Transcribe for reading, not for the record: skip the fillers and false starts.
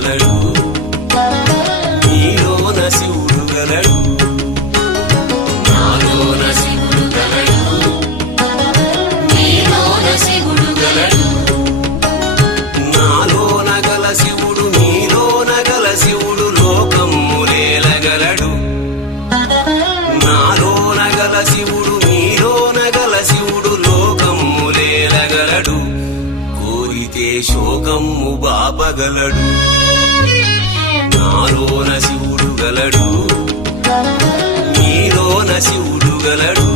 గలడు నీలోన శివుడు గలడు నాలోన శివుడు గలడు నీలోన శివుడు గలడు నాలోన గల శివుడు నీలోన గల శివుడు లోకమ్ములేలగలడు నాలోన గల శివుడు నీలోన గల శివుడు లోకమ్ములేలగలడు కోరితే శోకమ్ము బాపగలడు నాలోన శివుడు గలడు నీలోన శివుడు గలడు